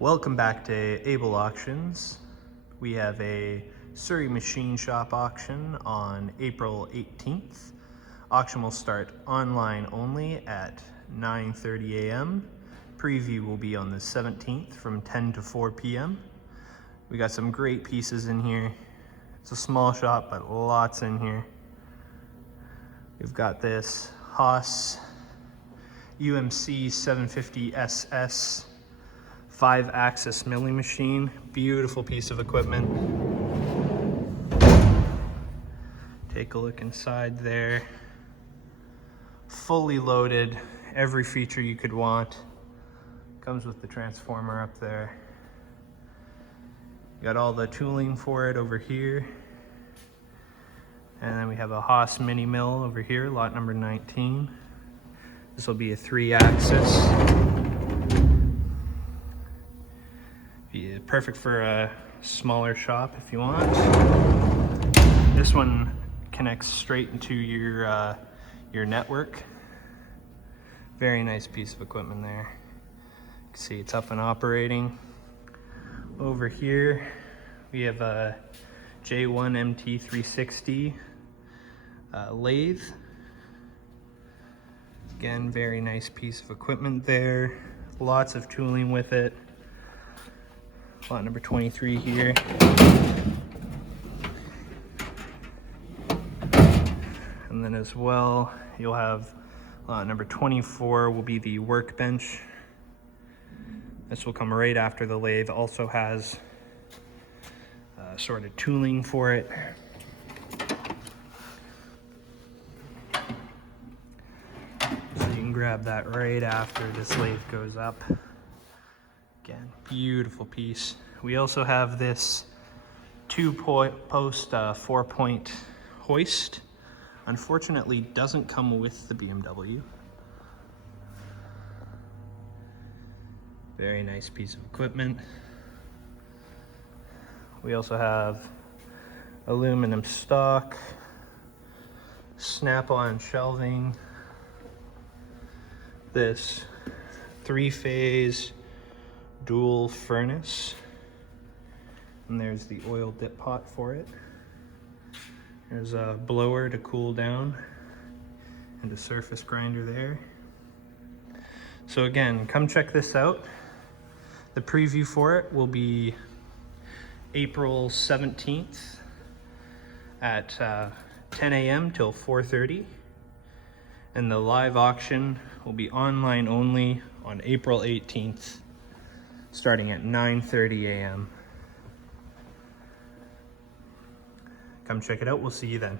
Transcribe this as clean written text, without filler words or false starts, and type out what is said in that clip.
Welcome back to Able Auctions. We have a Surrey machine shop auction on April 18th. Auction will start online only at 9:30 a.m. Preview will be on the 17th from 10 to 4 p.m. We got some great pieces in here. It's a small shop, but lots in here. We've got this Haas UMC 750 SS 5-axis milling machine. Beautiful piece of equipment. Take a look inside there. Fully loaded, every feature you could want. Comes with the transformer up there. Got all the tooling for it over here. And then we have a Haas mini mill over here, lot number 19. This will be a 3-axis. Be perfect for a smaller shop if you want. This one connects straight into your network. Very nice piece of equipment there. You can see it's up and operating. Over here we have a J1 MT360 lathe. Again, very nice piece of equipment there. Lots of tooling with it. Lot number 23 here. And then as well, you'll have lot number 24 will be the workbench. This will come right after the lathe. Also has sort of tooling for it. So you can grab that right after this lathe goes up. Again, beautiful piece. We also have this 2-post 4-point hoist. Unfortunately, doesn't come with the BMW. Very nice piece of equipment. We also have aluminum stock, snap-on shelving, this 3-phase dual furnace, and there's the oil dip pot for it. There's a blower to cool down and a surface grinder there. So again, come check this out. The preview for it will be April 17th at 10 a.m. till 4:30, and the live auction will be online only on April 18th starting at 9:30 a.m. Come check it out. We'll see you then.